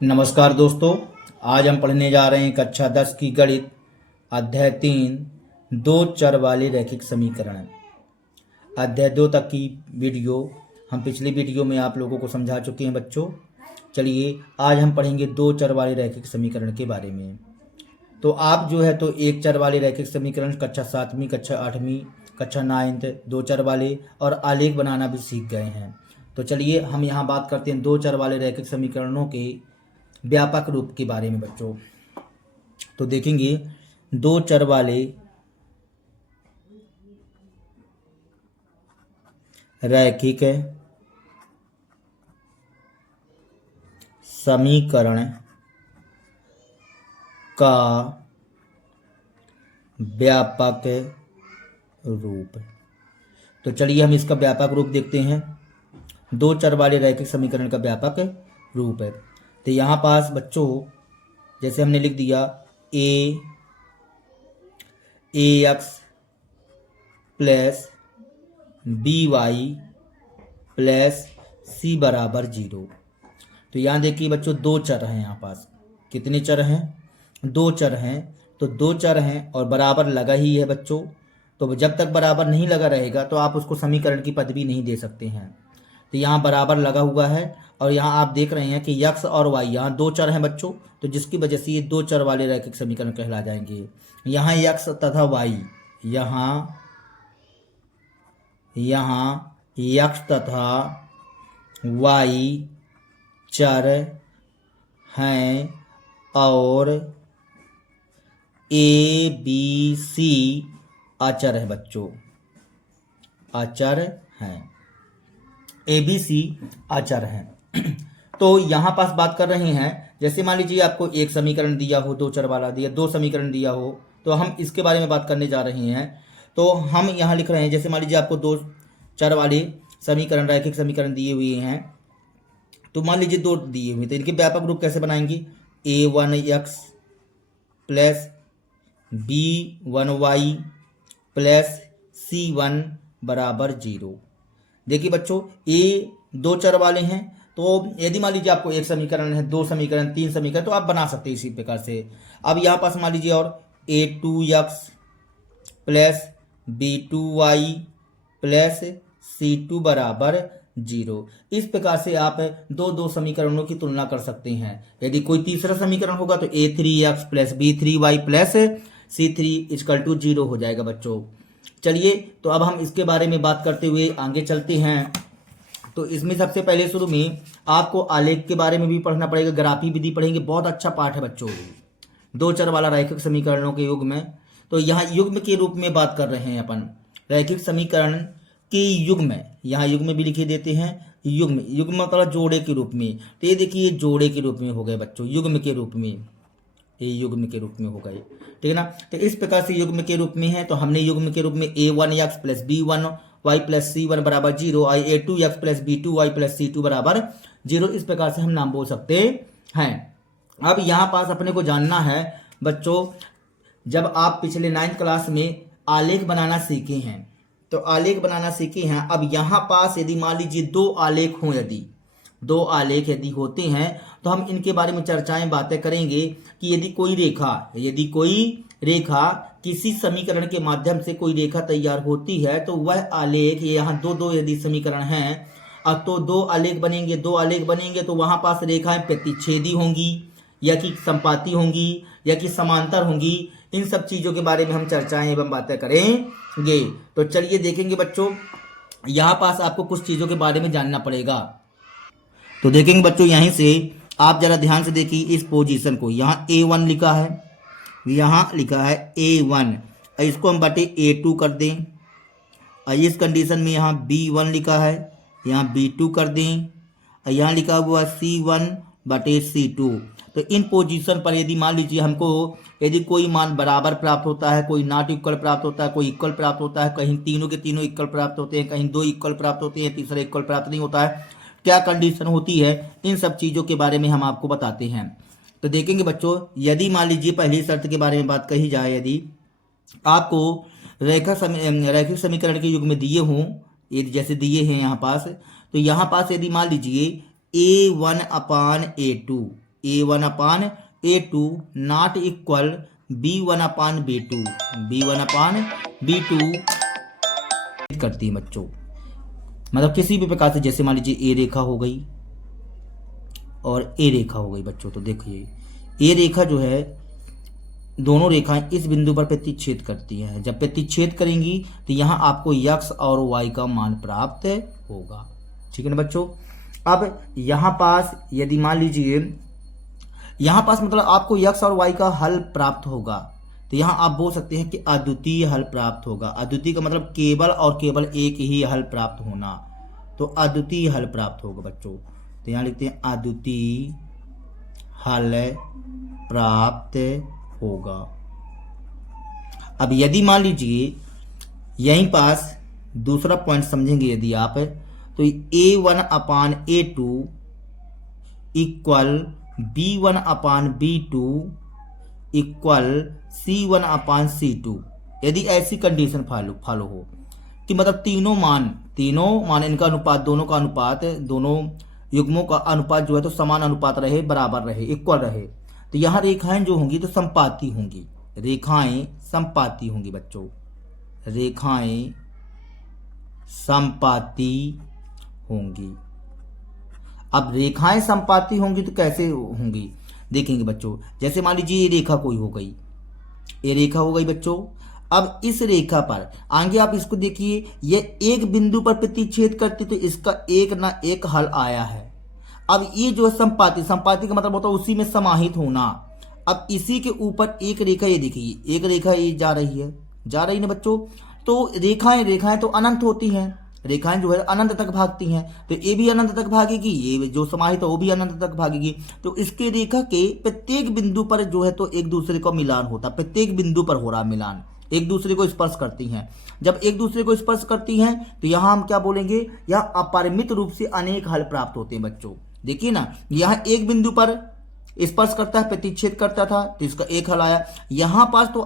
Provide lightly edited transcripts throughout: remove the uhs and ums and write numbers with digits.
नमस्कार दोस्तों। आज हम पढ़ने जा रहे हैं कक्षा 10 की गणित अध्याय 3 दो चर वाले रैखिक समीकरण। अध्याय 2 तक की वीडियो हम पिछली वीडियो में आप लोगों को समझा चुके हैं बच्चों। चलिए आज हम पढ़ेंगे दो चर वाले रैखिक समीकरण के बारे में। तो आप जो है तो एक चर वाले रैखिक समीकरण कक्षा 7वीं, कक्षा 8वीं, कक्षा 9th दो चर वाले और आलेख बनाना भी सीख गए हैं। तो चलिए हम यहाँ बात करते हैं दो चर वाले रैखिक समीकरणों के व्यापक रूप के बारे में बच्चों। तो देखेंगे दो चर वाले रैखिक समीकरण का व्यापक रूप। तो चलिए हम इसका व्यापक रूप देखते हैं। दो चर वाले रैखिक समीकरण का व्यापक रूप है। तो यहाँ पास बच्चों जैसे हमने लिख दिया a x plus b y plus c बराबर 0। तो यहाँ देखिए बच्चों दो चर हैं। यहाँ पास कितने चर हैं? दो चर हैं। तो दो चर हैं और बराबर लगा ही है बच्चों। तो जब तक बराबर नहीं लगा रहेगा तो आप उसको समीकरण की पदवी नहीं दे सकते हैं। तो यहाँ बराबर लगा हुआ है और यहाँ आप देख रहे हैं कि यक्स और वाई यहाँ दो चर हैं बच्चों। तो जिसकी वजह से ये दो चर वाले रैखिक समीकरण कहला जाएंगे। यहाँ यक्स तथा वाई यहाँ यक्स तथा वाई चर हैं और ए बी सी अचर है बच्चों, अचर हैं। ए बी सी अचर हैं। तो यहाँ पास बात कर रहे हैं, जैसे मान लीजिए आपको एक समीकरण दिया हो, दो चर वाला दिया, दो समीकरण दिया हो, तो हम इसके बारे में बात करने जा रहे हैं। तो हम यहाँ लिख रहे हैं, जैसे मान लीजिए आपको दो चर वाले समीकरण रैखिक समीकरण दिए हुए हैं। तो मान लीजिए दो दिए हुए, तो इनके व्यापक रूप कैसे बनाएंगे? a1x plus b1y plus c1 बराबर 0। देखिए बच्चों ए दो चर वाले हैं, तो यदि मान लीजिए आपको एक समीकरण है, दो समीकरण, तीन समीकरण, तो आप बना सकते हैं इसी प्रकार से। अब यहाँ पास मान लीजिए और a2x plus b2y plus c2 बराबर 0। इस प्रकार से आप दो समीकरणों की तुलना कर सकते हैं। यदि कोई तीसरा समीकरण होगा तो a3x plus b3y plus c3 equal to 0 हो जाएगा बच्चों। चलिए तो अब हम इसके बारे में बात करते हुए आगे चलते हैं। तो इसमें सबसे पहले शुरू में आपको आलेख के बारे में भी पढ़ना पड़ेगा, ग्राफी विधि पढ़ेंगे। बहुत अच्छा पाठ है बच्चों दो चर वाला रैखिक समीकरणों के युग्म में। तो यहाँ युग्म के रूप में बात कर रहे हैं अपन, रैखिक समीकरण के युग्म। यहाँ युग्म भी लिखे देते हैं, युग्म मतलब जोड़े के रूप में। तो ये देखिए जोड़े के रूप में हो गए बच्चों, युग्म के रूप में, ये युग्म के रूप में हो गए, ठीक है ना। तो इस प्रकार से युग्म के रूप में है। तो हमने युग्म के रूप में a1x plus b1y plus c1 बराबर 0 और a2x plus b2y plus c2 बराबर 0, इस प्रकार से हम नाम बोल सकते हैं। अब यहाँ पास अपने को जानना है बच्चों, जब आप पिछले 9th क्लास में आलेख बनाना सीखे हैं, तो आलेख बनाना सीखे हैं। अब यहाँ पास यदि मान लीजिए दो आलेख हों, यदि दो आलेख यदि होते हैं तो हम इनके बारे में चर्चाएं बातें करेंगे कि यदि कोई रेखा किसी समीकरण के माध्यम से कोई रेखा तैयार होती है तो वह आलेख, यहाँ दो यदि समीकरण हैं अब तो दो आलेख बनेंगे तो वहां पास रेखाएं प्रतिच्छेदी होंगी या कि संपाती होंगी या कि समांतर होंगी। इन सब चीजों के बारे में हम चर्चाएं एवं बातें करेंगे। तो चलिए देखेंगे बच्चों, यहाँ पास आपको कुछ चीजों के बारे में जानना पड़ेगा। तो देखेंगे बच्चों, यहीं से आप जरा ध्यान से देखिए इस पोजीशन को। यहाँ a1 लिखा है, यहाँ लिखा है a1, इसको हम बटे a2 कर दें। इस कंडीशन में यहाँ b1 लिखा है, यहाँ b2 कर दें। यहाँ लिखा हुआ c1 बटे c2। तो इन पोजीशन पर यदि मान लीजिए हमको यदि कोई मान बराबर प्राप्त होता है, कोई नॉट इक्वल प्राप्त होता है, कोई इक्वल प्राप्त होता है, कहीं तीनों के तीनों इक्वल प्राप्त होते हैं, कहीं दो इक्वल प्राप्त होते हैं, तीसरा इक्वल प्राप्त नहीं होता है, क्या कंडीशन होती है, इन सब चीज़ों के बारे में हम आपको बताते हैं। तो देखेंगे बच्चों, यदि मान लीजिए पहली शर्त के बारे में बात कही जाए, यदि आपको रैखिक समीकरण के युग में दिए हों, ये जैसे दिए हैं यहाँ पास, तो यहाँ पास यदि मान लीजिए a1 upon a2, A1/A2 not equal B1/B2, B1/B2 करती है बच्चों। मतलब किसी भी प्रकार से, जैसे मान लीजिए ए रेखा हो गई और ए रेखा हो गई बच्चों, तो देखिए ए रेखा जो है, दोनों रेखाएं इस बिंदु पर प्रतिच्छेद करती हैं। जब प्रतिच्छेद करेंगी तो यहाँ आपको x और y का मान प्राप्त होगा। ठीक है ना बच्चों। अब यहाँ पास यदि मान लीजिए, यहाँ पास मतलब आपको x और y का हल प्राप्त होगा, तो यहाँ आप बोल सकते हैं कि अद्वितीय हल प्राप्त होगा। अद्वितीय का मतलब केवल और केवल एक ही हल प्राप्त होना, तो अद्वितीय हल प्राप्त होगा बच्चों। तो यहाँ लिखते हैं अद्वितीय हल प्राप्त होगा। अब यदि मान लीजिए यहीं पास दूसरा पॉइंट समझेंगे यदि आप, तो A1/A2 equal B1/B2 equal C1/C2, यदि ऐसी कंडीशन फॉलो हो कि मतलब तीनों मान इनका अनुपात, दोनों का अनुपात, दोनों युग्मों का अनुपात जो है तो समान अनुपात रहे, बराबर रहे, इक्वल रहे, तो यहाँ रेखाएं जो होंगी तो संपाती होंगी। रेखाएं संपाती होंगी बच्चों, रेखाएं संपाती होंगी। अब रेखाएं संपाती होंगी तो कैसे होंगी देखेंगे बच्चों। जैसे मान लीजिए ये रेखा कोई हो गई, ये रेखा हो गई बच्चों। अब इस रेखा पर आगे आप इसको देखिए, ये एक बिंदु पर प्रतिच्छेद करती, तो इसका एक ना एक हल आया है। अब ये जो है संपाती का मतलब होता है उसी में समाहित होना। अब इसी के ऊपर एक रेखा, ये देखिए एक रेखा ये जा रही ना बच्चों। तो रेखाएं तो अनंत होती हैं, रेखाएं जो है अनंत तक भागती हैं, तो ये भी अनंत तक भागेगी, ये जो समाहित है वो भी अनंत तक भागेगी। तो इसके रेखा के प्रत्येक बिंदु पर जो है तो एक दूसरे का मिलान होता है, प्रत्येक बिंदु पर हो रहा मिलान, एक दूसरे को स्पर्श करती हैं। जब एक दूसरे को स्पर्श करती हैं तो यहाँ हम क्या बोलेंगे, यहाँ अपरिमित रूप से अनेक हल प्राप्त होते हैं बच्चों। देखिए ना, यहाँ एक बिंदु पर स्पर्श करता है, प्रतिच्छेद करता था, तो इसका एक हल आया। यहाँ पास तो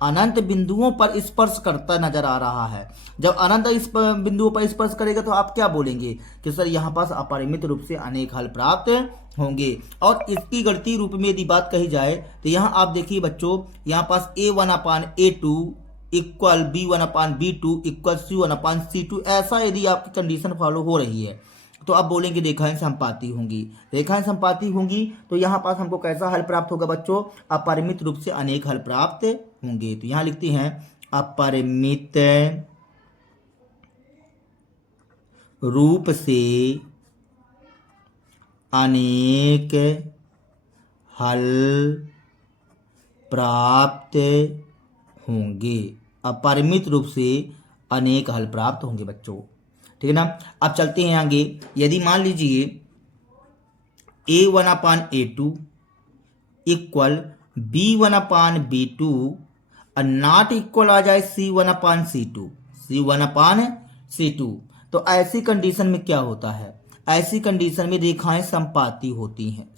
अनंत बिंदुओं पर स्पर्श करता नजर आ रहा है। जब अनंत बिंदुओं पर स्पर्श करेगा तो आप क्या बोलेंगे कि सर यहाँ पास अपरिमित रूप से अनेक हल प्राप्त होंगे। और इसकी गणितीय रूप में यदि बात कही जाए तो यहाँ आप देखिए बच्चों, यहाँ पास A1/A2 equal B1/B2 equal C1/C2, ऐसा यदि आपकी कंडीशन फॉलो हो रही है तो आप बोलेंगे रेखाएं संपाती होंगी। तो यहाँ पास हमको कैसा हल प्राप्त होगा बच्चों, अपरिमित रूप से अनेक हल प्राप्त होंगे। तो यहाँ लिखते हैं अपरिमित रूप से अनेक हल प्राप्त होंगे, अपरिमित रूप से अनेक हल प्राप्त होंगे बच्चों। ठीक है ना। अब चलते हैं आगे। यदि मान लीजिए A1/A2 इक्वल B1/B2 और नॉट इक्वल आ जाए C1/C2, तो ऐसी कंडीशन में क्या होता है, ऐसी कंडीशन में रेखाएं संपाती होती हैं,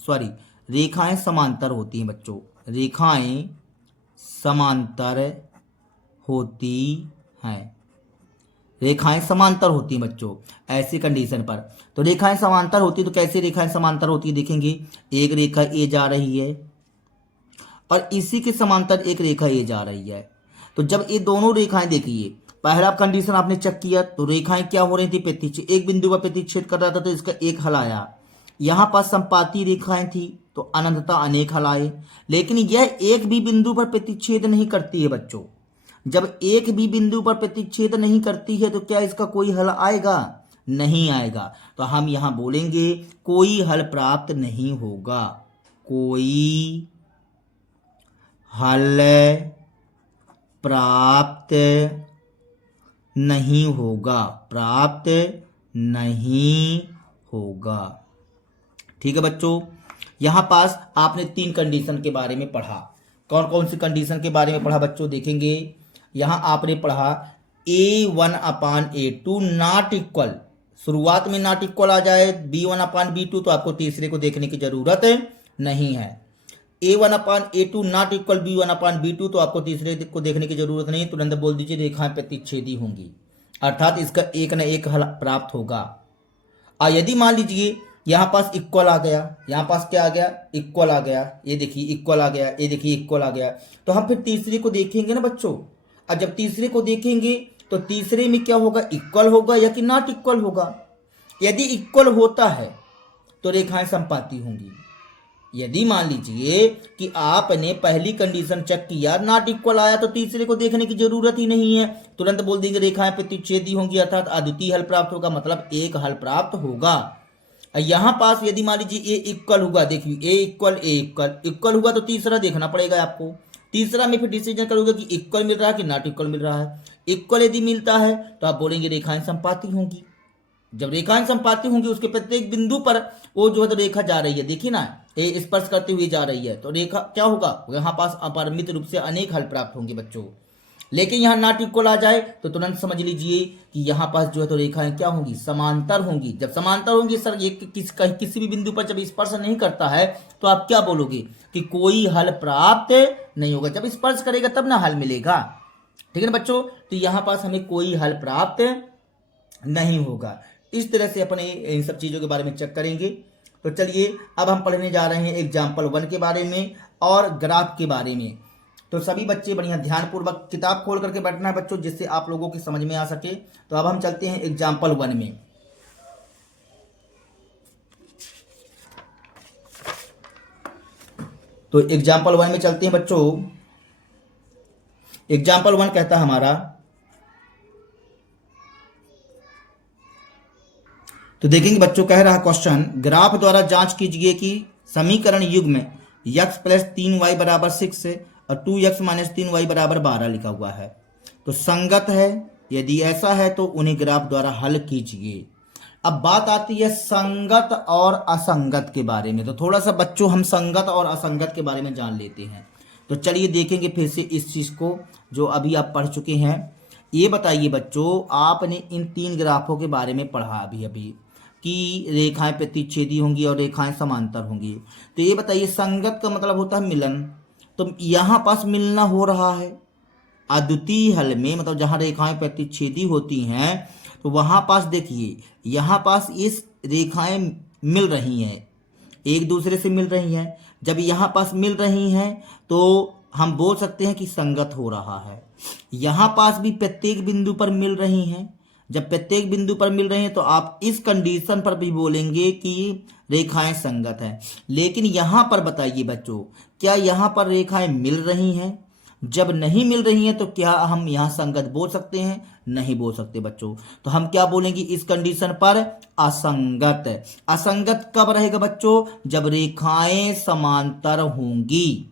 रेखाएं समांतर होती हैं बच्चों, रेखाएं समांतर होती हैं, रेखाएं समांतर होती हैं बच्चों ऐसी कंडीशन पर। तो रेखाएं समांतर होती, तो कैसे रेखाएं समांतर होती है देखेंगे। एक रेखा ए जा रही है और इसी के समांतर एक रेखा ए जा रही है। तो जब ये दोनों रेखाएं देखिए, पहला कंडीशन आपने चेक किया तो रेखाएं क्या हो रही थी, प्रतिच्छेद, एक बिंदु पर प्रतिच्छेद कर रहा था, तो इसका एक हल आया। यहाँ पर संपाती रेखाएं थी तो अनंतता अनेक हल आए। लेकिन यह एक भी बिंदु पर प्रतिच्छेद नहीं करती है बच्चों। जब एक भी बिंदु पर प्रतिच्छेद नहीं करती है तो क्या इसका कोई हल आएगा, नहीं आएगा। तो हम यहां बोलेंगे कोई हल प्राप्त नहीं होगा, कोई हल प्राप्त नहीं होगा। ठीक है बच्चों। यहां पास आपने 3 कंडीशन के बारे में पढ़ा। कौन कौन सी कंडीशन के बारे में पढ़ा बच्चों देखेंगे। यहां आपने पढ़ा A1/A2 नॉट इक्वल, शुरुआत में नॉट इक्वल आ जाए B1/B2 तो आपको तीसरे को देखने की जरूरत नहीं है। A1/A2 नॉट इक्वल B1/B2 तो आपको तीसरे को देखने की जरूरत नहीं, तुरंत बोल दीजिए रेखाएं प्रतिच्छेदी होंगी, अर्थात इसका एक न एक हल प्राप्त होगा। और यदि मान लीजिए यहाँ पास इक्वल आ गया, यहाँ पास क्या आ गया, इक्वल आ गया, ये देखिए इक्वल आ गया, ये देखिए इक्वल आ गया। तो हम फिर तीसरे को देखेंगे ना बच्चों। अब जब तीसरे को देखेंगे तो तीसरे में क्या होगा, इक्वल होगा या कि नॉट इक्वल होगा। यदि इक्वल होता है तो रेखाएं समपाती होंगी। यदि मान लीजिए कि आपने पहली कंडीशन चेक किया, नॉट इक्वल आया, तो तीसरे को देखने की जरूरत ही नहीं है, तुरंत बोल देंगे रेखाएं प्रतिच्छेदी होंगी, अर्थात अद्वितीय हल प्राप्त होगा, मतलब एक हल प्राप्त होगा। यहां पास यदि मान लीजिए ए इक्वल हुआ, देखिए ए इक्वल इक्वल हुआ तो तीसरा देखना पड़ेगा आपको। तीसरा में फिर डिसीजन करोगे कि इक्वल मिल रहा है कि नॉट इक्वल मिल रहा है। इक्वल यदि मिलता है तो आप बोलेंगे रेखाएं समपाती होंगी। जब रेखाएं समपाती होंगी उसके प्रत्येक बिंदु पर वो जो है तो रेखा जा रही है, देखिए ना, ए स्पर्श करते हुए जा रही है, तो रेखा क्या होगा, यहाँ पास अपरिमित रूप से अनेक हल प्राप्त होंगे बच्चों। लेकिन यहाँ नॉट इक्वल आ जाए तो तुरंत समझ लीजिए कि यहाँ पास जो है तो रेखाएं क्या होंगी, समांतर होंगी। जब समांतर होंगी सर, ये किसी भी बिंदु पर जब स्पर्श नहीं करता है तो आप क्या बोलोगे कि कोई हल प्राप्त नहीं होगा। जब स्पर्श करेगा तब ना हल मिलेगा, ठीक है ना बच्चों। तो यहाँ पास हमें कोई हल प्राप्त नहीं होगा। इस तरह से अपने इन सब चीज़ों के बारे में चेक करेंगे। तो चलिए अब हम पढ़ने जा रहे हैं एग्जाम्पल 1 के बारे में और ग्राफ के बारे में। तो सभी बच्चे बढ़िया ध्यानपूर्वक किताब खोल करके बैठना है बच्चों, जिससे आप लोगों की समझ में आ सके। तो अब हम चलते हैं एग्जाम्पल 1 में। तो एग्जाम्पल 1 में चलते हैं बच्चों। एग्जाम्पल 1 कहता है हमारा, तो देखेंगे बच्चों, कह रहा क्वेश्चन, ग्राफ द्वारा जांच कीजिए कि समीकरण युग्म x प्लस 3y बराबर 6 और 2x माइनस 3y बराबर 12 लिखा हुआ है तो संगत है। यदि ऐसा है तो उन्हें ग्राफ द्वारा हल कीजिए। अब बात आती है संगत और असंगत के बारे में। तो थोड़ा सा बच्चों हम संगत और असंगत के बारे में जान लेते हैं। तो चलिए देखेंगे फिर से इस चीज को जो अभी आप पढ़ चुके हैं। ये बताइए बच्चों, आपने इन 3 ग्राफों के बारे में पढ़ा अभी अभी कि रेखाएं प्रतिच्छेदी होंगी और रेखाएं समांतर होंगी। तो ये बताइए, संगत का मतलब होता है मिलन। तो यहाँ पास मिलना हो रहा है अद्वितीय हल में, मतलब जहाँ रेखाएं प्रतिच्छेदी होती हैं तो वहाँ पास देखिए, यहाँ पास इस रेखाएं मिल रही हैं, एक दूसरे से मिल रही हैं। जब यहाँ पास मिल रही हैं तो हम बोल सकते हैं कि संगत हो रहा है। यहाँ पास भी प्रत्येक बिंदु पर मिल रही हैं। जब प्रत्येक बिंदु पर मिल रही हैं तो आप इस कंडीशन पर भी बोलेंगे कि रेखाएं संगत हैं। लेकिन यहाँ पर बताइए बच्चों, क्या यहाँ पर रेखाएं मिल रही हैं? जब नहीं मिल रही हैं तो क्या हम यहाँ संगत बोल सकते हैं? नहीं बोल सकते बच्चों। तो हम क्या बोलेंगे इस कंडीशन पर? असंगत। असंगत कब रहेगा बच्चों? जब रेखाएं समांतर होंगी।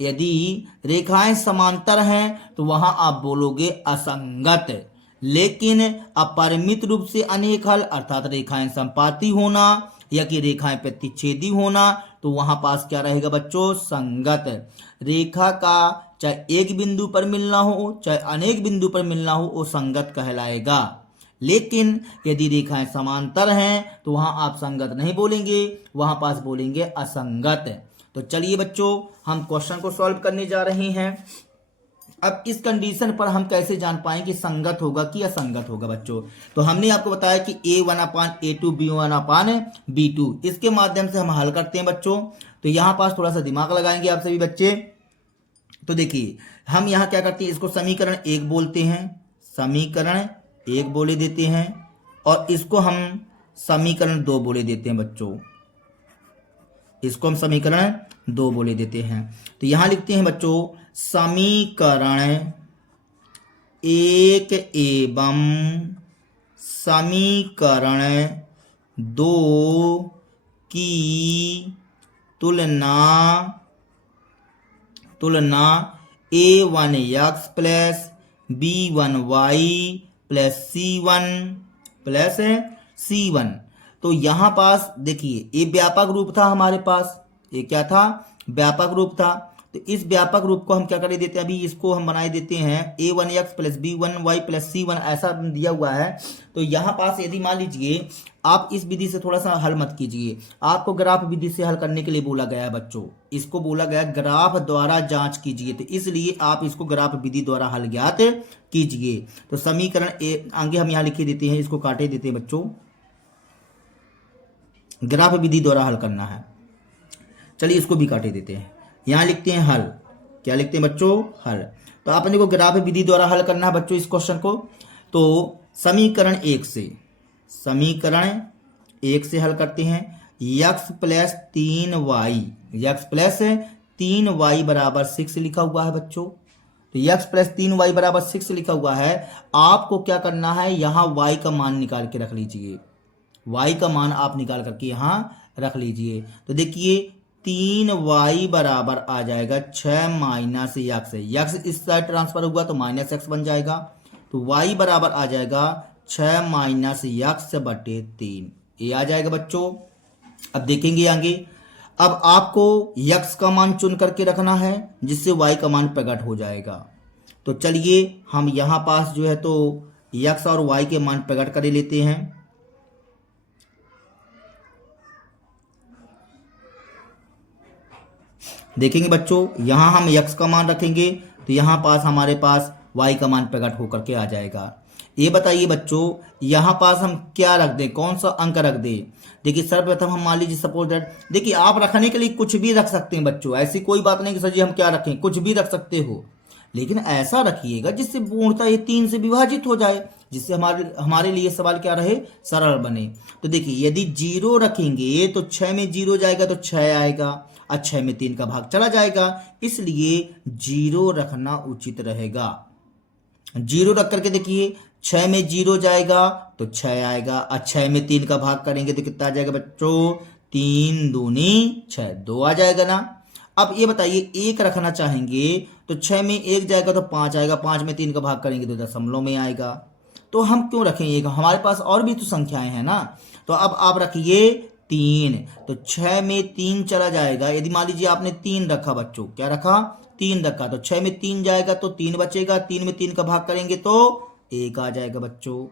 यदि रेखाएं समांतर हैं तो वहां आप बोलोगे असंगत। लेकिन अपरिमित रूप से अनेक हल अर्थात रेखाएं संपाती होना या कि रेखाएं प्रतिच्छेदी होना, तो वहां पास क्या रहेगा बच्चों? संगत। रेखा का चाहे एक बिंदु पर मिलना हो चाहे अनेक बिंदु पर मिलना हो, वो संगत कहलाएगा। लेकिन यदि रेखाएं समांतर हैं तो वहां आप संगत नहीं बोलेंगे, वहां पास बोलेंगे असंगत। तो चलिए बच्चों, हम क्वेश्चन को सॉल्व करने जा रहे हैं। अब इस कंडीशन पर हम कैसे जान पाएं कि संगत होगा कि असंगत होगा बच्चों? तो हमने आपको बताया कि a1/a2 b1/b2, इसके माध्यम से हम हल करते हैं बच्चों। तो यहाँ पास थोड़ा सा दिमाग लगाएंगे आप सभी बच्चे। तो देखिए, हम यहाँ क्या करते हैं, इसको समीकरण 1 बोलते हैं, समीकरण 1 बोले देते हैं, और इसको हम समीकरण 2 बोले देते हैं बच्चों। इसको हम समीकरण 2 बोले देते हैं। तो यहाँ लिखते हैं बच्चों, समीकरण 1 एवं समीकरण 2 की तुलना a1x plus b1y plus c1 तो यहाँ पास देखिए, ये व्यापक रूप था हमारे पास। ये क्या था? व्यापक रूप था। तो इस व्यापक रूप को हम क्या कर देते हैं, अभी इसको हम बनाए देते हैं a1x plus b1y plus c1, ऐसा दिया हुआ है। तो यहाँ पास यदि मान लीजिए, आप इस विधि से थोड़ा सा हल मत कीजिए, आपको ग्राफ विधि से हल करने के लिए बोला गया है बच्चों। इसको बोला गया ग्राफ द्वारा जांच कीजिए, तो इसलिए आप इसको ग्राफ विधि द्वारा हल ज्ञात कीजिए। तो समीकरण आगे हम यहाँ लिखे देते हैं, इसको काटे देते हैं बच्चों। ग्राफ विधि द्वारा हल करना है। चलिए इसको भी काटे देते हैं। यहाँ लिखते हैं हल। क्या लिखते हैं बच्चों? हल। तो अपने को ग्राफ विधि द्वारा हल करना है बच्चों इस क्वेश्चन को। तो समीकरण 1 से हल करते हैं। x प्लस 3y बराबर 6 लिखा हुआ है बच्चों। तो x प्लस 3y बराबर 6 लिखा हुआ है। आपको क्या करना है, यहाँ y का मान निकाल के रख लीजिए। y का मान आप निकाल करके यहाँ रख लीजिए। तो देखिए 3y बराबर आ जाएगा 6 माइनस x। x इस साइड ट्रांसफर हुआ तो माइनस x बन जाएगा। तो y बराबर आ जाएगा 6 माइनस x बटे 3। ये आ जाएगा बच्चों। अब देखेंगे आगे। अब आपको x का मान चुन करके रखना है जिससे y का मान प्रकट हो जाएगा। तो चलिए हम यहाँ पास जो है तो x और y के मान प्रकट कर लेते हैं। देखेंगे बच्चों, यहाँ हम x का मान रखेंगे तो यहाँ पास हमारे पास y का मान प्रकट होकर के आ जाएगा। ये बताइए बच्चों, यहाँ पास हम क्या रख दें, कौन सा अंक रख दें? देखिए सर्वप्रथम हम मान लीजिए सपोज दैट, देखिए आप रखने के लिए कुछ भी रख सकते हैं बच्चों, ऐसी कोई बात नहीं कि सर जी हम क्या रखें, कुछ भी रख सकते हो, लेकिन ऐसा रखिएगा जिससे पूर्णतः ये 3 से विभाजित हो जाए, जिससे हमारे लिए सवाल क्या रहे, सरल बने। तो देखिए यदि 0 रखेंगे तो 6 में 0 जाएगा तो 6 आएगा, और 6 में 3 का भाग चला जाएगा, इसलिए 0 रखना उचित रहेगा। 0 रख करके देखिए 6 में 0 जाएगा तो 6 आएगा, और 6 में 3 का भाग करेंगे तो कितना आ जाएगा बच्चों, 3 दूनी 6, 2 आ जाएगा ना। अब ये बताइए 1 रखना चाहेंगे तो 6 में 1 जाएगा तो 5 आएगा, 5 में 3 का भाग करेंगे तो दशमलव में आएगा। तो हम क्यों रखें 1, हमारे पास और भी तो संख्याएं हैं ना। तो अब आप रखिए 3, तो 6 में 3 चला जाएगा। यदि मान लीजिए आपने 3 रखा बच्चों, क्या रखा, 3 रखा, तो 6 में 3 जाएगा तो 3 बचेगा, 3 में 3 का भाग करेंगे तो 1 आ जाएगा बच्चों,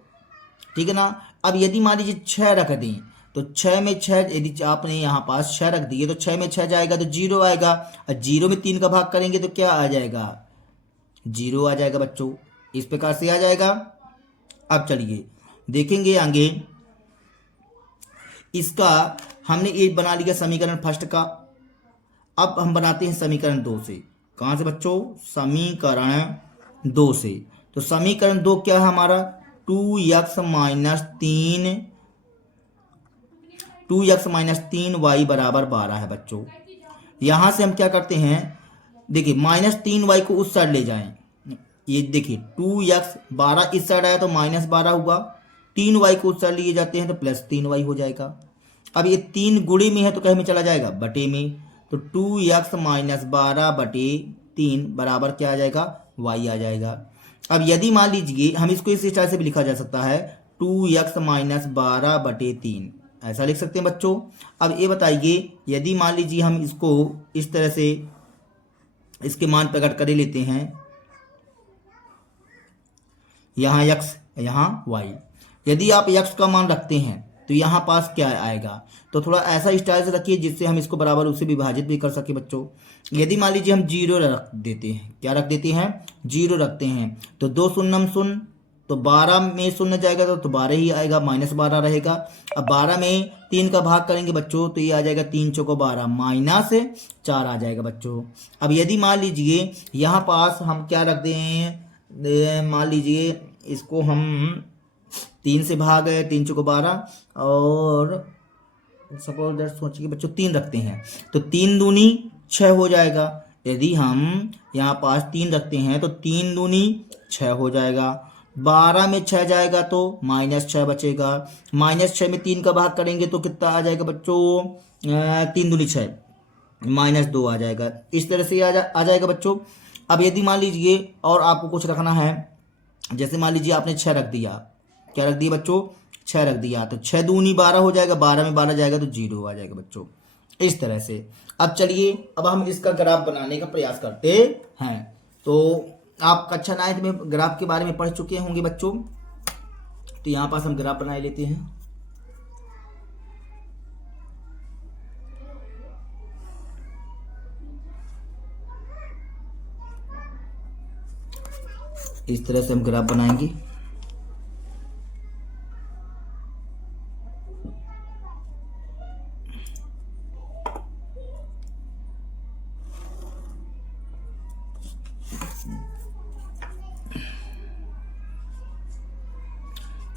ठीक है ना। अब यदि मान लीजिए 6 रख दें तो 6 में 6, यदि आपने यहाँ पास 6 रख दिए तो 6 में 6 जाएगा तो 0 आएगा, और 0 में 3 का भाग करेंगे तो क्या आ जाएगा, 0 आ जाएगा बच्चों। इस प्रकार से आ जाएगा। अब चलिए देखेंगे आगे। इसका हमने एक बना लिया समीकरण फर्स्ट का। अब हम बनाते हैं समीकरण 2 से। कहाँ से बच्चों, समीकरण 2 से। तो समीकरण 2 क्या है हमारा, 2x माइनस 3y बराबर 12 है बच्चों। यहां से हम क्या करते हैं, देखिए -3y को उस साइड ले जाएं। ये देखिए 2x 12 इस साइड आया तो -12 हुआ, 3y को उस साइड लिए जाते हैं तो +3y हो जाएगा। अब ये 3 गुणे में है तो कहीं में चला जाएगा, बटे में। तो 2x माइनस 12 बटे 3 बराबर क्या आ जाएगा, y आ जाएगा। अब यदि मान लीजिए हम इसको इस स्टाइल से भी लिखा जा सकता है, 2x माइनस 12 बटे 3, ऐसा लिख सकते हैं बच्चों। अब ये बताइए यदि मान लीजिए हम इसको इस तरह से इसके मान प्रकट कर लेते हैं, यहाँ x यहाँ y। यदि आप x का मान रखते हैं तो यहाँ पास क्या आएगा, तो थोड़ा ऐसा स्टाइल से रखिए जिससे हम इसको बराबर उससे विभाजित भी कर सके बच्चों। यदि मान लीजिए हम 0 रख देते हैं, क्या रख देते हैं, 0 रखते हैं, तो 2 शून्यम शून्य, तो 12 में शून्य जाएगा तो 12 ही आएगा, -12 रहेगा। अब 12 में 3 का भाग करेंगे बच्चों तो ये आ जाएगा 3 चौको 12, -4 आ जाएगा बच्चों। अब यदि मान लीजिए यहाँ पास हम क्या रख दें, मान लीजिए इसको हम 3 से भाग है, 3 चौको 12, और सपोज दैट सोचिए बच्चों 3 रखते हैं तो 3 दूनी 6 हो जाएगा। यदि हम यहाँ पास 3 रखते हैं तो 3 दूनी 6 हो जाएगा। 12 में 6 जाएगा तो -6 बचेगा, -6 में 3 का भाग करेंगे तो कितना आ जाएगा बच्चों, 3 दूनी 6, -2 आ जाएगा। इस तरह से आ जाएगा बच्चों। अब यदि मान लीजिए और आपको कुछ रखना है, जैसे मान लीजिए आपने 6 रख दिया, क्या रख दिया बच्चों, 6 रख दिया, तो 6 दूनी 12 हो जाएगा, 12 में 12 जाएगा तो 0 आ जाएगा बच्चों, इस तरह से। अब चलिए अब हम इसका ग्राफ बनाने का प्रयास करते हैं। तो आप कक्षा 9 में ग्राफ के बारे में पढ़ चुके होंगे बच्चों, तो यहाँ पास हम ग्राफ बना लेते हैं। इस तरह से हम ग्राफ बनाएंगे।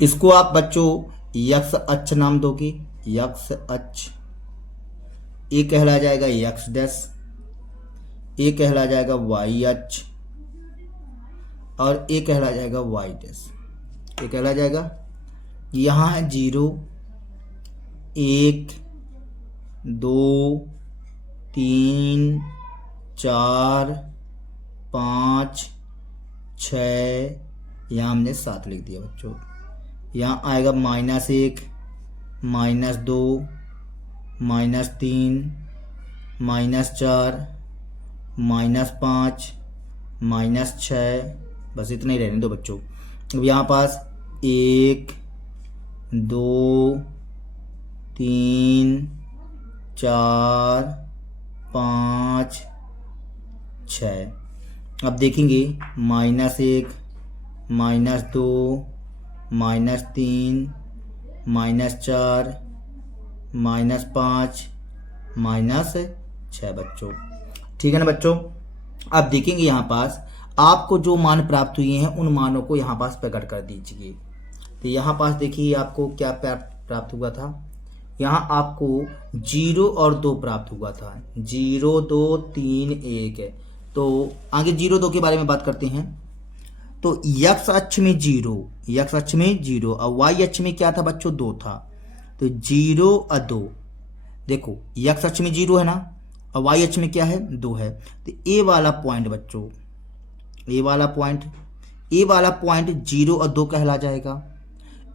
इसको आप बच्चों यक्स अक्ष नाम दोगे, यक्स अक्ष। ये कहला जाएगा यक्स डैश, ये कहला जाएगा वाई अक्ष, और ये कहला जाएगा वाई डैश। ये कहला जाएगा, यहाँ है 0 1 2 3 4 5 6, यहाँ हमने 7 लिख दिया बच्चों। यहाँ आएगा -1 -2 -3 -4 -5 -6, बस इतना ही रहने दो बच्चों। अब यहाँ पास 1 2 3 4 5 6। अब देखेंगे -1 -2 -3 -4 -5 -6 बच्चों। ठीक है ना बच्चों। अब देखेंगे यहाँ पास आपको जो मान प्राप्त हुए हैं उन मानों को यहाँ पास प्रकट कर दीजिए। तो यहाँ पास देखिए आपको क्या प्राप्त हुआ था, यहाँ आपको 0 और 2 प्राप्त हुआ था, 0 2 3 1 है। तो आगे 0 2 के बारे में बात करते हैं। तो x अक्ष में 0, x अक्ष में 0 और y अक्ष में क्या था बच्चों 2 था। तो 0 और 2, देखो x अक्ष में 0 है ना और y अक्ष में क्या है 2 है। तो ए वाला पॉइंट बच्चों, ए वाला पॉइंट 0 और 2 कहला जाएगा।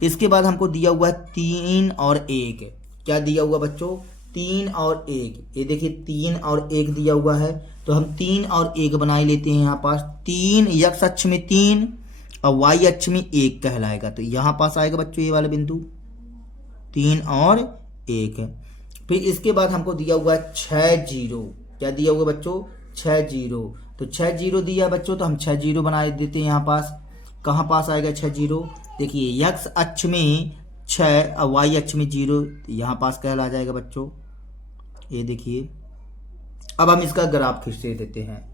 इसके बाद हमको दिया हुआ है 3 और 1, क्या दिया हुआ बच्चों 3 और 1। ये देखिए 3 और 1 दिया हुआ है, तो हम 3 और 1 बना ही लेते हैं। यहाँ पास 3 x अक्ष में 3 और y अक्ष में 1 कहलाएगा। तो यहाँ पास आएगा बच्चों ये वाला बिंदु 3 और 1 है। फिर इसके बाद हमको दिया हुआ है 6 0, क्या दिया हुआ बच्चों 6 0। तो 6 0 दिया बच्चों, तो हम 6 0 बना देते हैं। यहाँ पास कहाँ पास आएगा 6 0, देखिए x अक्ष में 6 और y अक्ष में 0, तो यहाँ पास कहला जाएगा बच्चों। ये देखिए अब हम इसका ग्राफ खींचते देते हैं,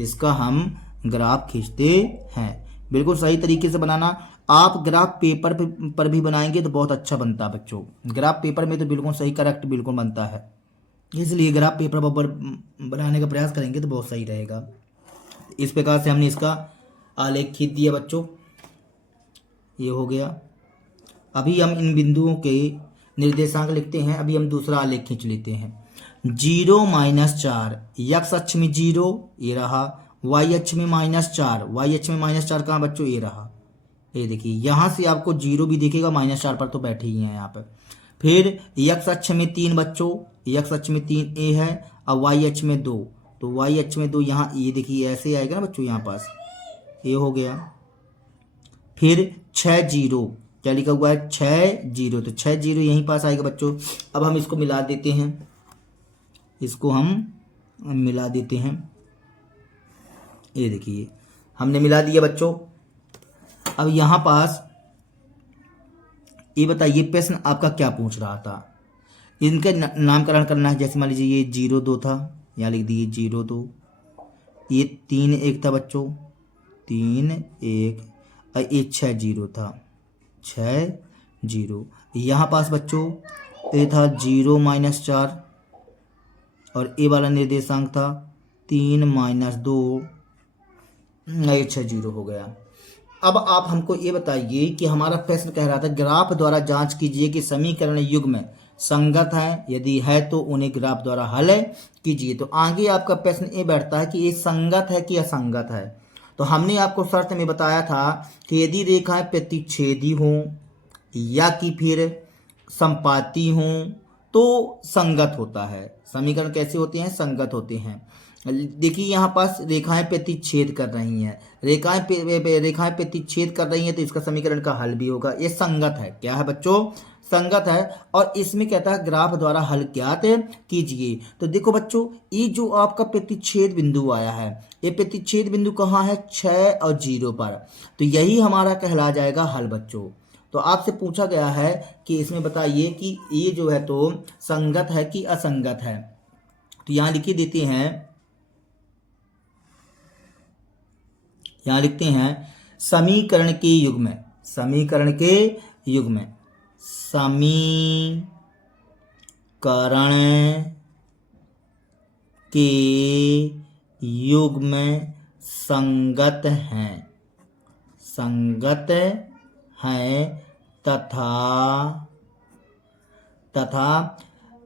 इसका हम ग्राफ खींचते हैं। बिल्कुल सही तरीके से बनाना। आप ग्राफ पेपर पर भी बनाएंगे तो बहुत अच्छा बनता है बच्चों। ग्राफ पेपर में तो बिल्कुल सही करेक्ट बिल्कुल बनता है, इसलिए ग्राफ पेपर पर बनाने का प्रयास करेंगे तो बहुत सही रहेगा। इस प्रकार से हमने इसका आलेख खींच दिया बच्चों, ये हो गया। अभी हम इन बिंदुओं के निर्देशांक लिखते हैं। अभी हम दूसरा आलेख खींच लेते हैं। 0 -4, x अक्ष में 0 ये रहा, y अक्ष में -4, y अक्ष में -4 कहाँ बच्चों ये रहा। ये देखिए यहाँ से आपको 0 भी दिखेगा, -4 पर तो बैठे ही हैं यहाँ पर। फिर x अक्ष में 3 बच्चों, x अक्ष में 3 ए है और y अक्ष में 2, तो y अक्ष में 2 यहाँ ये देखिए ऐसे आएगा ना बच्चों, यहाँ पास ये हो गया। फिर 6 0, क्या लिखा हुआ है 6 0, तो 6 0 यहीं पास आएगा बच्चों। अब हम इसको मिला देते हैं, इसको हम मिला देते हैं। ये देखिए हमने मिला दिया बच्चों। अब यहाँ पास ये बताइए प्रश्न आपका क्या पूछ रहा था, इनका नामकरण करना है। जैसे मान लीजिए ये 0 2 था, यहाँ लिख दिए 0 2। ये 3 1 था बच्चों, 3 1, और ये 6 0 था, 6 0। यहाँ पास बच्चों ये था 0 -4 और ए वाला निर्देशांक था 3 -2, ये 6 0 हो गया। अब आप हमको ये बताइए कि हमारा प्रश्न कह रहा था ग्राफ द्वारा जांच कीजिए कि समीकरण युग्म संगत है, यदि है तो उन्हें ग्राफ द्वारा हल कीजिए। तो आगे आपका प्रश्न ये बैठता है कि ये संगत है कि असंगत है। तो हमने आपको शर्त में बताया था कि यदि रेखाएं प्रतिच्छेदी हों या कि फिर संपाती हों तो संगत होता है। समीकरण कैसे होते हैं, संगत होते हैं। देखिए यहाँ पास रेखाएं प्रतिच्छेद कर रही हैं, रेखाएं प्रतिच्छेद कर रही हैं, तो इसका समीकरण का हल भी होगा। ये संगत है, क्या है बच्चों, संगत है। और इसमें कहता है ग्राफ द्वारा हल ज्ञात कीजिए। तो देखो बच्चों ये जो आपका प्रतिच्छेद बिंदु आया है, ये प्रतिच्छेद बिंदु कहाँ है 6 और 0 पर, तो यही हमारा कहला जाएगा हल बच्चों। तो आपसे पूछा गया है कि इसमें बताइए कि ये जो है तो संगत है कि असंगत है। तो यहाँ लिख देते हैं, यहाँ लिखते हैं समीकरण के युग्म, समीकरण के युग्म, समीकरण के युग्म संगत हैं तथा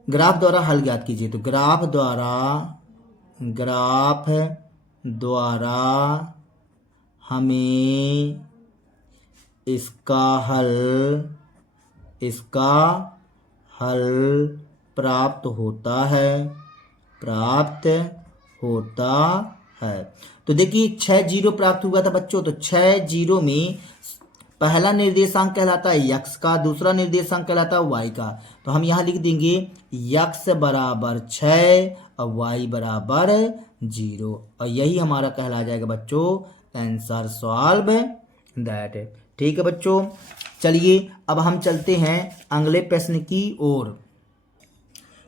ग्राफ द्वारा हल ज्ञात कीजिए। तो ग्राफ द्वारा हमें इसका हल प्राप्त होता है। तो देखिए 6 जीरो प्राप्त हुआ था बच्चों। तो 6 जीरो में पहला निर्देशांक कहलाता है x का, दूसरा निर्देशांक कहलाता है y का। तो हम यहाँ लिख देंगे x बराबर 6 और y बराबर 0, और यही हमारा कहला जाएगा बच्चों आंसर सॉल्व दैट। ठीक है बच्चों, चलिए अब हम चलते हैं अगले प्रश्न की ओर।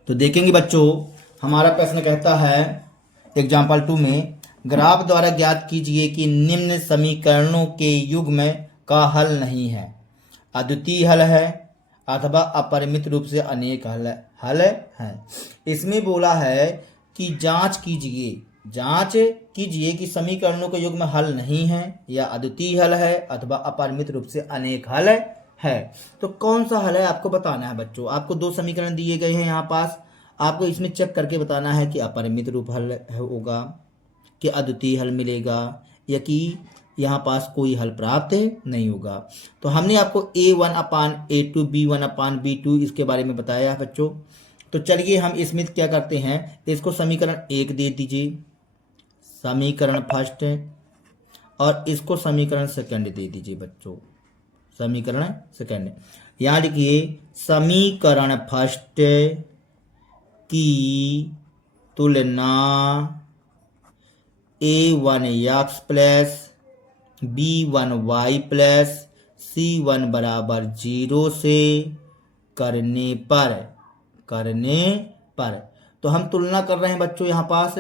तो देखेंगे बच्चों, हमारा प्रश्न कहता है एग्जाम्पल 2 में ग्राफ द्वारा ज्ञात कीजिए कि निम्न समीकरणों के युग्म का हल नहीं है, अद्वितीय हल है अथवा अपरिमित रूप से अनेक हल है। इसमें बोला है कि जांच कीजिए कि समीकरणों के युग्म हल नहीं है या अद्वितीय हल है अथवा अपरिमित रूप से अनेक हल है। तो कौन सा हल है आपको बताना है बच्चों। आपको 2 समीकरण दिए गए हैं यहाँ पास, आपको इसमें चेक करके बताना है कि अपरिमित रूप हल होगा कि अद्वितीय हल मिलेगा या कि यहाँ पास कोई हल प्राप्त नहीं होगा। तो हमने आपको a1/a2 b1/b2 इसके बारे में बताया है बच्चों। तो चलिए हम इसमें क्या करते हैं, इसको समीकरण 1 दे दीजिए, समीकरण फर्स्ट, और इसको समीकरण सेकंड दे दीजिए बच्चों, समीकरण सेकंड। यहाँ लिखिए समीकरण फर्स्ट की तुलना a1x plus b1y plus c1 बराबर 0 से करने पर तो हम तुलना कर रहे हैं बच्चों यहाँ पास।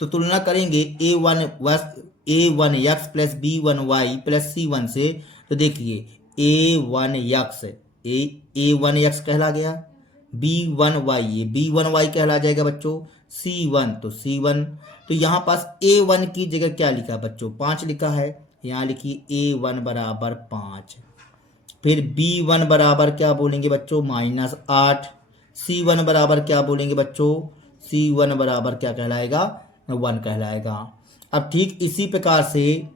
तो तुलना करेंगे a1x plus b1y plus c1 से। तो देखिए a1x कहला गया, b1y कहला जाएगा बच्चों, c1 तो c1। तो यहाँ पास a1 की जगह क्या लिखा बच्चों, 5 लिखा है। यहाँ लिखिए a1 बराबर 5, फिर b1 बराबर क्या बोलेंगे बच्चों -8, c1 बराबर क्या बोलेंगे बच्चों, c1 बराबर क्या कहलाएगा 1 कहलाएगा। अब ठीक इसी प्रकार से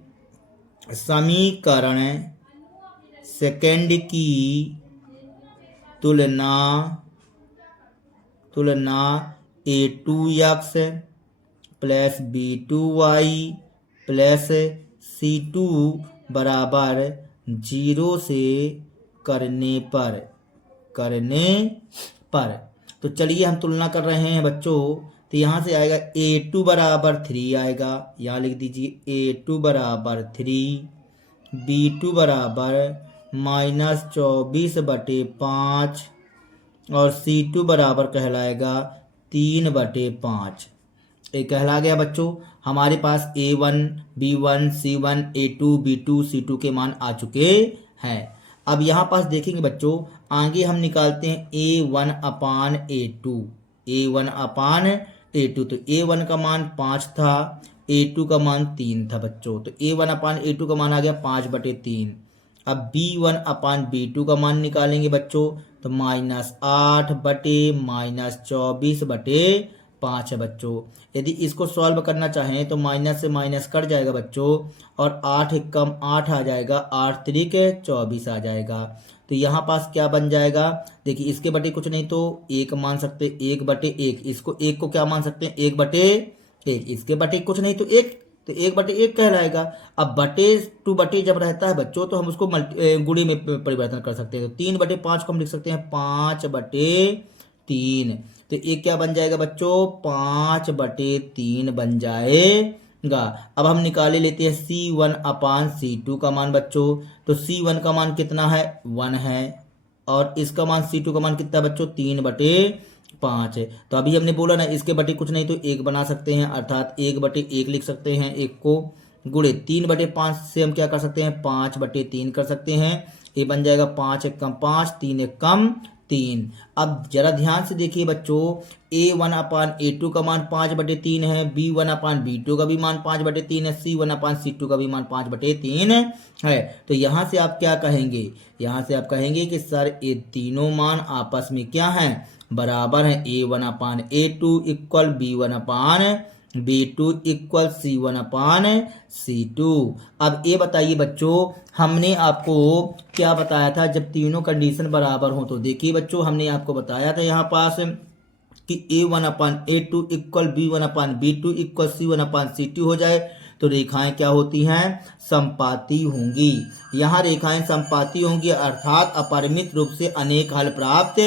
समीकरण सेकंड की तुलना a2x plus b2y plus c2 बराबर 0 से करने पर तो चलिए हम तुलना कर रहे हैं बच्चों। तो यहाँ से आएगा a2 बराबर 3 आएगा, यहाँ लिख दीजिए a2 बराबर 3, b2 बराबर -24/5 और c2 बराबर कहलाएगा 3/5। ये कहला गया बच्चों। हमारे पास a1 b1 c1 a2 b2 c2 के मान आ चुके हैं। अब यहाँ पास देखेंगे बच्चों, आगे हम निकालते हैं a1/a2, तो a1 का मान 5 था, a2 का मान 3 था बच्चों। तो a1/a2 का मान आ गया 5/3। अब b1/b2 का मान निकालेंगे बच्चों, तो -8/-24/5 है बच्चों। यदि इसको सॉल्व करना चाहें तो माइनस से माइनस कट जाएगा बच्चों, और 8 कम 8 आ जाएगा, 8 3 24 आ जाएगा। तो यहाँ पास क्या बन जाएगा, देखिए इसके बटे कुछ नहीं तो 1 मान सकते, 1/1, इसको 1 को क्या मान सकते हैं 1/1, इसके बटे कुछ नहीं तो 1, तो 1/1 कहलाएगा। अब बटे टू बटे जब रहता है बच्चों तो हम उसको गुणे में परिवर्तन कर सकते हैं। तो 3/5 को हम लिख सकते हैं 5/3। तो ये क्या बन जाएगा बच्चों 5/3 बन जाएगा। अब हम निकाले लेते हैं c1/c2 का मान बच्चों। तो c1 का मान कितना है 1 है, और इसका मान c2 का मान कितना बच्चों 3/5 है। तो अभी हमने बोला ना इसके बटे कुछ नहीं तो 1 बना सकते हैं, अर्थात 1/1 लिख सकते हैं 1 को, गुणे 3/5 से हम क्या कर सकते हैं, 5/3 कर सकते हैं। ये बन जाएगा 5 एक कम 5, 3 एक कम 3। अब जरा ध्यान से देखिए बच्चों, A1/A2 का मान 5/3 है, B1/B2 का भी मान 5/3 है, C1/C2 का भी मान 5/3 है। तो यहाँ से आप क्या कहेंगे, यहाँ से आप कहेंगे कि सर ये तीनों मान आपस में क्या हैं, बराबर हैं। A1/A2 equal B1/B2 equal C1/C2। अब ये बताइए बच्चों, हमने आपको क्या बताया था जब तीनों कंडीशन बराबर हो? तो देखिए बच्चों, हमने आपको बताया था यहाँ पास कि A1/A2 equal B1/B2 equal C1/C2 हो जाए तो रेखाएं क्या होती हैं, समपाती होंगी। यहाँ रेखाएं समपाती होंगी अर्थात अपरिमित रूप से अनेक हल प्राप्त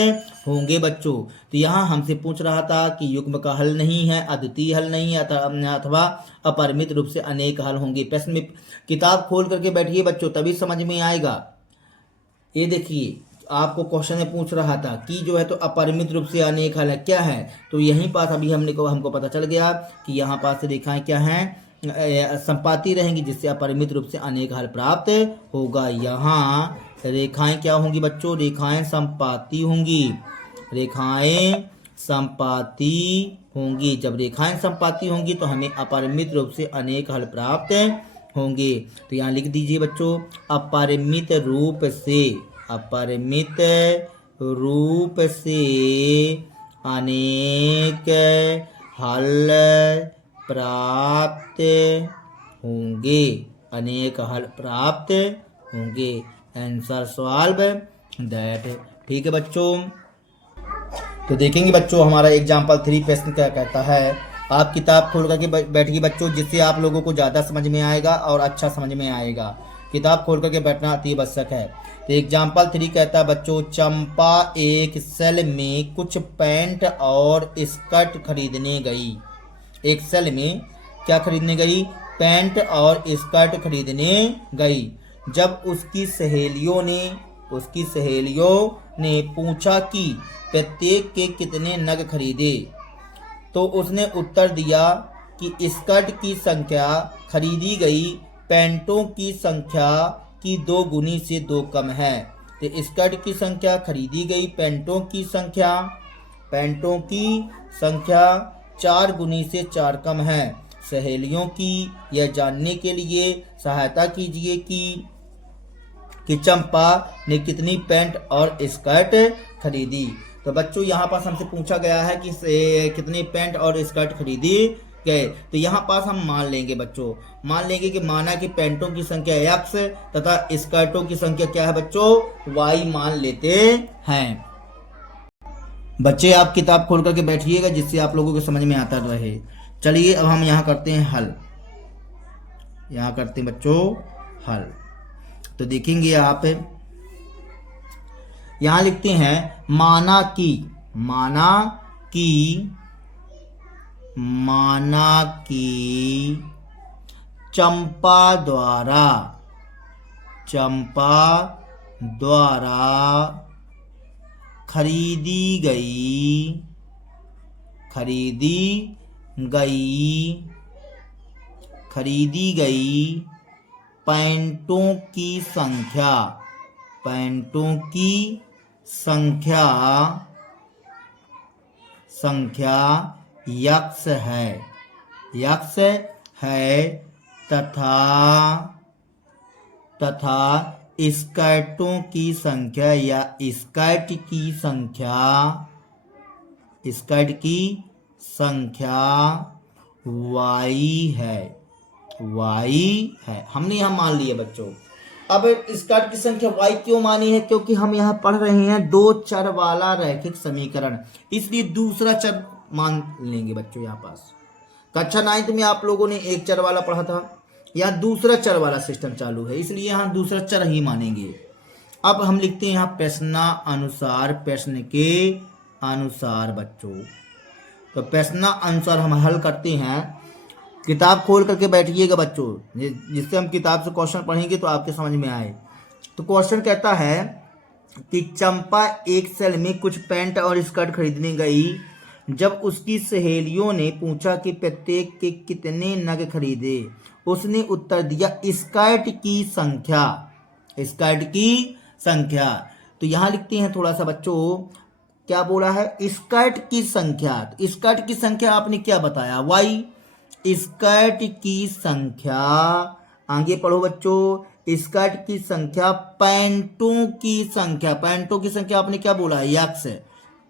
होंगे बच्चों। तो यहाँ हमसे पूछ रहा था कि युग्म का हल नहीं है, अद्वितीय हल नहीं है, अथवा अपरिमित रूप से अनेक हल होंगे। प्रश्न में किताब खोल करके बैठिए बच्चों, तभी समझ में आएगा। ये देखिए, आपको क्वेश्चन में पूछ रहा था कि जो है तो अपरिमित रूप से अनेक हल है, क्या है? तो यहीं पास अभी हमको पता चल गया कि यहाँ पास रेखाएं क्या हैं, संपाती रहेंगी, जिससे अपरिमित रूप से अनेक हल प्राप्त होगा। यहाँ रेखाएं क्या होंगी बच्चों, रेखाएं संपाती होंगी, रेखाएं संपाती होंगी। जब रेखाएं संपाती होंगी तो हमें अपरिमित रूप से अनेक हल प्राप्त होंगे। तो यहाँ लिख दीजिए बच्चों, अपरिमित रूप से, अपरिमित रूप से अनेक हल प्राप्त होंगे, अनेक हल प्राप्त होंगे। Answer solve that. ठीक है बच्चों, तो देखेंगे बच्चों हमारा एग्जाम्पल 3 प्रश्न क्या कहता है। आप किताब खोल करके बैठिए बच्चों, जिससे आप लोगों को ज़्यादा समझ में आएगा और अच्छा समझ में आएगा। किताब खोल करके बैठना अति आवश्यक है। तो एग्जाम्पल 3 कहता है बच्चों, चंपा एक सेल में कुछ पैंट और स्कर्ट खरीदने गई। एक सेल में क्या खरीदने गई, पैंट और स्कर्ट खरीदने गई। जब उसकी सहेलियों ने पूछा कि प्रत्येक के कितने नग खरीदे, तो उसने उत्तर दिया कि स्कर्ट की संख्या खरीदी गई पैंटों की संख्या की 2 गुनी से 2 कम है। तो स्कर्ट की संख्या खरीदी गई पैंटों की संख्या 4 गुनी से 4 कम है। सहेलियों की यह जानने के लिए सहायता कीजिए कि चंपा ने कितनी पैंट और स्कर्ट खरीदी। तो बच्चों यहाँ पास हमसे पूछा गया है कि कितने पैंट और स्कर्ट खरीदी गए। तो यहाँ पास हम मान लेंगे बच्चों, मान लेंगे कि माना कि पैंटों की संख्या x तथा स्कर्टों की संख्या क्या है बच्चों, y मान लेते हैं। बच्चे आप किताब खोल करके बैठिएगा, जिससे आप लोगों को समझ में आता रहे। चलिए अब हम यहाँ करते हैं हल, यहाँ करते हैं बच्चों हल। तो देखेंगे आप, यहाँ लिखते हैं माना कि चंपा द्वारा खरीदी गई पैंटों की संख्या यक्स है तथा स्कर्टों की संख्या या स्कर्ट की संख्या y है। हमने यहाँ मान लिया बच्चों। अब स्कर्ट की संख्या y क्यों मानी है, क्योंकि हम यहाँ पढ़ रहे हैं 2 चर वाला रैखिक समीकरण, इसलिए दूसरा चर मान लेंगे बच्चों। यहाँ पास कक्षा 9th में आप लोगों ने 1 चर वाला पढ़ा था, यहाँ दूसरा चर वाला सिस्टम चालू है, इसलिए यहाँ दूसरा चर ही मानेंगे। अब हम लिखते हैं यहाँ प्रश्न के अनुसार बच्चों। तो प्रश्नानुसार हम हल करते हैं। किताब खोल करके बैठिएगा बच्चों, जिससे हम किताब से क्वेश्चन पढ़ेंगे तो आपके समझ में आए। तो क्वेश्चन कहता है कि चंपा एक सेल में कुछ पैंट और स्कर्ट खरीदने गई। जब उसकी सहेलियों ने पूछा कि प्रत्येक के कितने नग खरीदे, उसने उत्तर दिया स्कर्ट की संख्या, स्कर्ट की संख्या। तो यहां लिखते हैं थोड़ा सा बच्चों, क्या बोला है, स्कर्ट की संख्या। तो स्कर्ट की संख्या आपने क्या बताया, वाई। स्कर्ट की संख्या, आगे पढ़ो बच्चों, स्कर्ट की संख्या पैंटों की संख्या, पैंटों की संख्या आपने क्या बोला है, यक्स।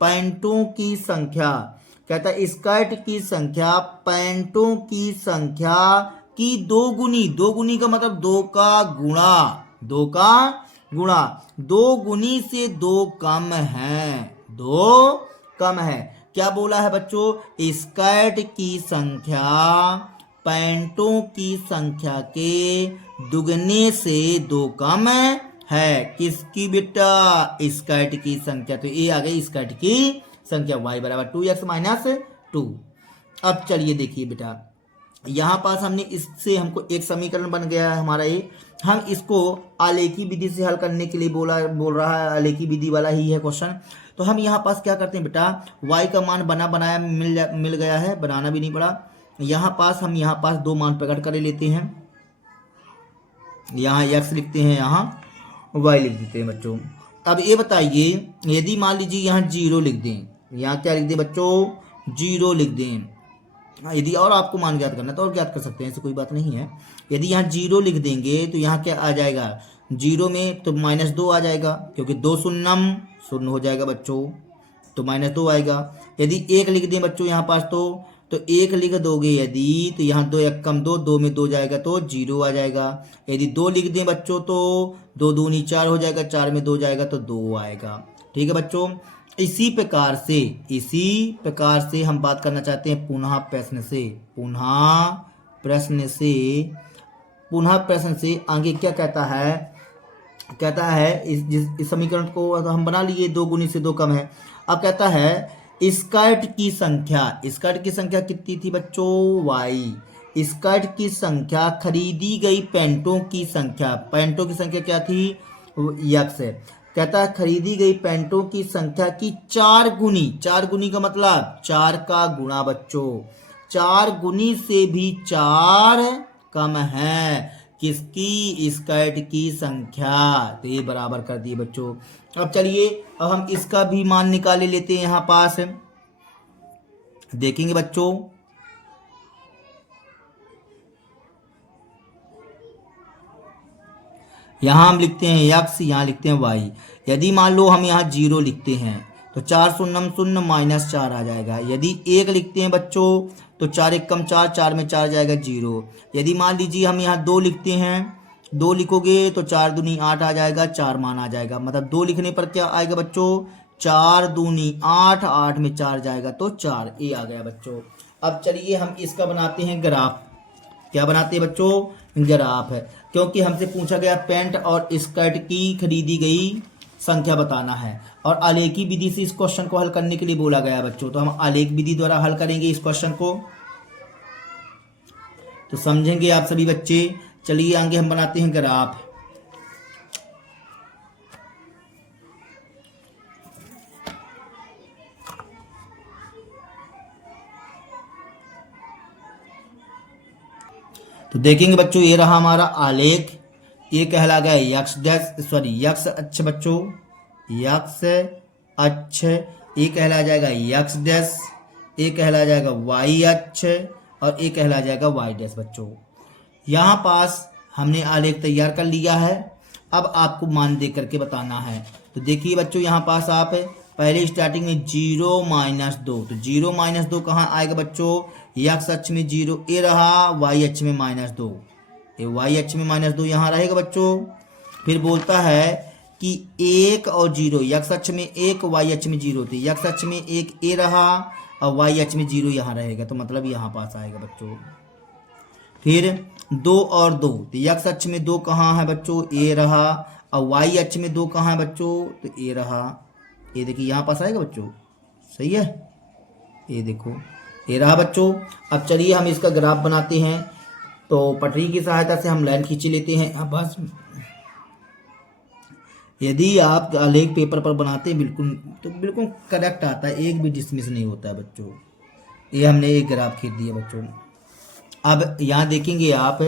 पैंटों की संख्या, कहता है स्कर्ट की संख्या पैंटों की संख्या की दो गुनी, दो गुनी का मतलब दो का गुणा, दो का गुणा, दो गुनी से दो कम है, दो कम है। क्या बोला है बच्चों, स्कर्ट की संख्या पैंटों की संख्या के दुगने से दो कम है। किसकी बेटा, स्कर्ट की संख्या। तो ये आ गई स्कर्ट की संख्या, y बराबर 2x माइनस 2। अब चलिए देखिए बेटा, यहाँ पास हमने इससे हमको एक समीकरण बन गया है हमारा ये। हम इसको आलेखी विधि से हल करने के लिए बोल रहा है, आलेखी विधि वाला ही है क्वेश्चन। तो हम यहाँ पास क्या करते हैं बेटा, y का मान बनाया मिल गया है, बनाना भी नहीं पड़ा। यहाँ पास हम यहाँ पास दो मान प्रकट कर लेते हैं, यहाँ x लिखते हैं, यहाँ y लिख देते हैं बच्चों। अब ये बताइए, यदि मान लीजिए यहाँ 0 लिख दें, यहाँ क्या लिख दें बच्चों, 0 लिख दें। यदि और आपको मान ज्ञात करना तो और ज्ञात कर सकते हैं, ऐसी कोई बात नहीं है। यदि यहाँ 0 लिख देंगे तो यहाँ क्या आ जाएगा, 0 में तो -2 आ जाएगा, क्योंकि 2 शून्यम शून्य हो जाएगा बच्चों, तो -2 आएगा। यदि 1 लिख दें बच्चों यहाँ पास तो 1 लिख दोगे यदि, तो यहाँ 2 1 कम 2, 2 में 2 जाएगा तो 0 आ जाएगा। यदि 2 लिख दें बच्चों तो 2 दूनी 4 हो जाएगा, 4 में 2 जाएगा तो 2 आएगा। ठीक है बच्चों, इसी प्रकार से हम बात करना चाहते हैं पुनः प्रश्न से आगे क्या कहता है, इस समीकरण को हम बना लिए, दो गुनी से दो कम है। अब कहता है स्कर्ट की संख्या कितनी थी बच्चों, y। स्कर्ट की संख्या खरीदी गई पैंटों की संख्या क्या थी, यक्स है। कहता है खरीदी गई पैंटों की संख्या की 4 गुनी का मतलब 4 का गुणा बच्चों, 4 गुनी से भी 4 कम है किसकी, स्कर्ट की संख्या। तो ये बराबर कर दिए बच्चों। अब चलिए, अब हम इसका भी मान निकाले लेते हैं। यहाँ पास देखेंगे बच्चों, यहाँ हम लिखते हैं x, यहाँ लिखते हैं y। यदि मान लो हम यहाँ 0 लिखते हैं तो 4 शून्यम शून्य -4 आ जाएगा। यदि 1 लिखते हैं बच्चों तो 4 1 कम 4, 4 में 4 जाएगा 0। यदि मान लीजिए हम यहाँ 2 लिखते हैं, 2 लिखोगे तो 4 दूनी 8 आ जाएगा, 4 मान आ जाएगा। मतलब 2 लिखने पर क्या आएगा बच्चों, 4 दूनी 8, 8 में 4 जाएगा तो 4, ये आ गया बच्चों। अब चलिए हम इसका बनाते हैं ग्राफ। क्या बनाते हैं बच्चों, ग्राफ है, क्योंकि हमसे पूछा गया पैंट और स्कर्ट की खरीदी गई संख्या बताना है और आलेखी विधि से इस क्वेश्चन को हल करने के लिए बोला गया बच्चों। तो हम आलेख विधि द्वारा हल करेंगे इस क्वेश्चन को, तो समझेंगे आप सभी बच्चे। चलिए आगे हम बनाते हैं ग्राफ। तो देखेंगे बच्चों, ये रहा हमारा आलेख, ये कहला गया यक्स अक्ष बच्चों, यक्स अक्ष। ये कहला जाएगा यक्स डैश, ये कहला जाएगा वाई अक्ष और ये कहला जाएगा वाई डैश बच्चों। यहाँ पास हमने आलेख तैयार कर लिया है, अब आपको मान दे करके बताना है। तो देखिए बच्चों, यहाँ पास आप पहले स्टार्टिंग में 0 -2, तो 0 -2 कहाँ आएगा बच्चों, यक्स अक्ष में 0 ये रहा, वाई अक्ष में -2, ये वाई अक्ष में -2 यहाँ रहेगा बच्चों। फिर बोलता है कि 1 और 0, यक्स अक्ष में 1, वाई अक्ष में 0 थे, यक्स अक्ष में 1 ए रहा और वाई अक्ष में 0 यहाँ रहेगा, तो मतलब यहाँ पास आएगा बच्चों। फिर 2 और 2, तो यक्स अक्ष में 2 कहाँ है बच्चों, ए रहा और वाई अक्ष में 2 कहाँ है बच्चों, तो ए रहा। ये देखिए यहाँ पास आएगा बच्चों, सही है, ये देखो ये रहा बच्चों। अब चलिए हम इसका ग्राफ बनाते हैं। तो पटरी की सहायता से हम लाइन खींच लेते हैं। अब बस यदि आप आलेख पेपर पर बनाते हैं बिल्कुल करेक्ट आता है, एक भी डिसमिस नहीं होता है बच्चों। ये हमने एक ग्राफ खींच दिया बच्चों। अब यहाँ देखेंगे आप,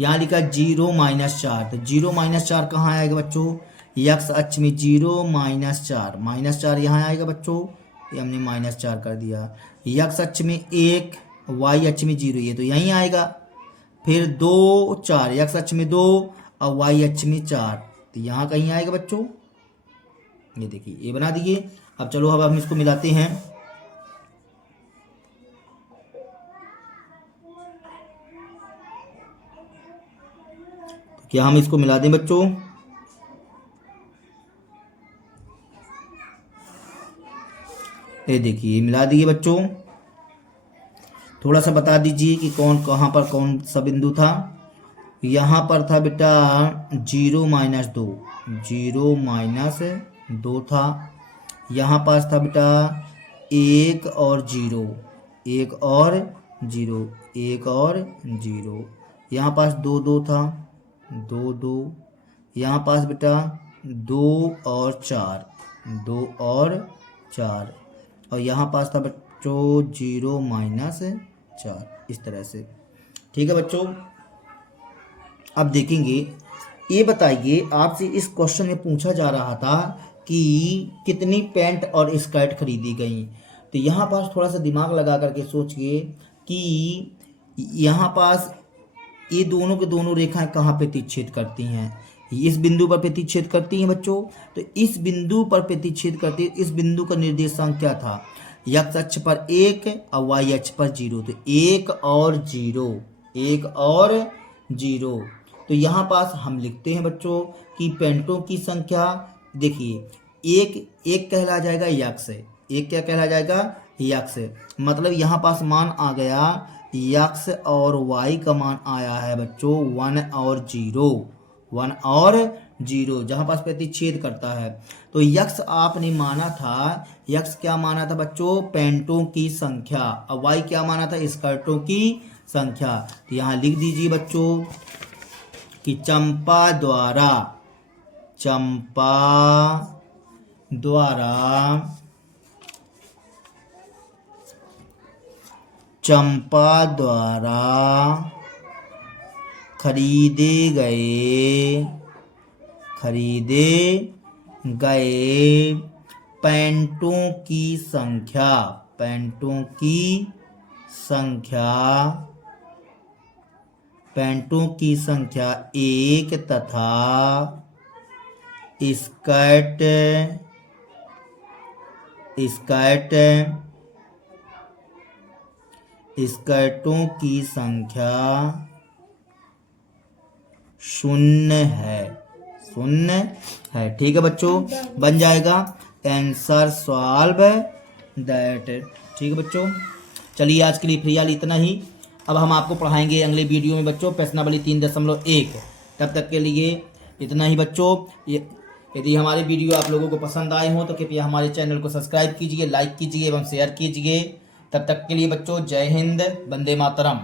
यहाँ लिखा 0-4, तो 0-4 कहाँ आएगा बच्चों? यक्स अक्ष में 0-4, -4 यहाँ आएगा बच्चों, ये हमने -4 कर दिया। यक्स अक्ष में 1, वाई अक्ष में 0, ये तो यहीं आएगा। फिर 2, 4, यक्स अक्ष में 2 और वाई अक्ष में 4, तो यहाँ कहीं आएगा बच्चों। ये देखिए, ये बना दिए। अब चलो अब हम इसको मिलाते हैं। क्या हम इसको मिला दें बच्चों? ये देखिए, मिला दिए बच्चों। थोड़ा सा बता दीजिए कि कौन कहाँ पर कौन सा बिंदु था। यहाँ पर था बेटा 0-2, 0-2 था। यहाँ पास था बेटा 1 और 0, 1 और 0, 1 और 0। यहाँ पास 2-2 था, 2-2। यहाँ पास बेटा 2 और 4, 2 और 4। और यहाँ पास था बच्चों 0-4, इस तरह से। ठीक है बच्चों, अब देखेंगे। ये बताइए, आपसे इस क्वेश्चन में पूछा जा रहा था कि कितनी पैंट और स्कर्ट खरीदी गई। तो यहाँ पास थोड़ा सा दिमाग लगा करके सोचिए कि यहाँ पास ये दोनों के दोनों रेखाएं कहाँ प्रतिच्छेद करती हैं? इस बिंदु पर प्रतिच्छेद करती हैं बच्चों। तो इस बिंदु पर प्रतिच्छेद करती है। इस बिंदु का निर्देशांक क्या था? एक्स अक्ष पर 1 और वाई अक्ष पर 0, तो 1 और 0, 1 और 0। तो यहाँ पास हम लिखते हैं बच्चों कि पेंटों की संख्या, देखिए एक कहला जाएगा यक्स, एक क्या कहला जाएगा? यक्स। मतलब यहाँ पास मान आ गया यक्स और वाई का मान आया है बच्चों 1 और 0, 1 और 0, जहाँ पास प्रतिच्छेद करता है। तो यक्स आपने माना था, यक्स क्या माना था बच्चों? पेंटों की संख्या। और वाई क्या माना था? स्कर्टों की संख्या। तो यहाँ लिख दीजिए बच्चों कि चंपा द्वारा खरीदे गए पैंटों की संख्या 1 तथा स्कर्टों की संख्या 0 है। ठीक है बच्चों, बन जाएगा आंसर सॉल्व दैट। ठीक है बच्चों, चलिए आज के लिए फिलहाल इतना ही। अब हम आपको पढ़ाएंगे अगले वीडियो में बच्चों प्रश्नावली 3.1। तब तक के लिए इतना ही बच्चों। यदि हमारे वीडियो आप लोगों को पसंद आए हों तो कृपया हमारे चैनल को सब्सक्राइब कीजिए, लाइक कीजिए एवं शेयर कीजिए। तब तक के लिए बच्चों जय हिंद, वंदे मातरम।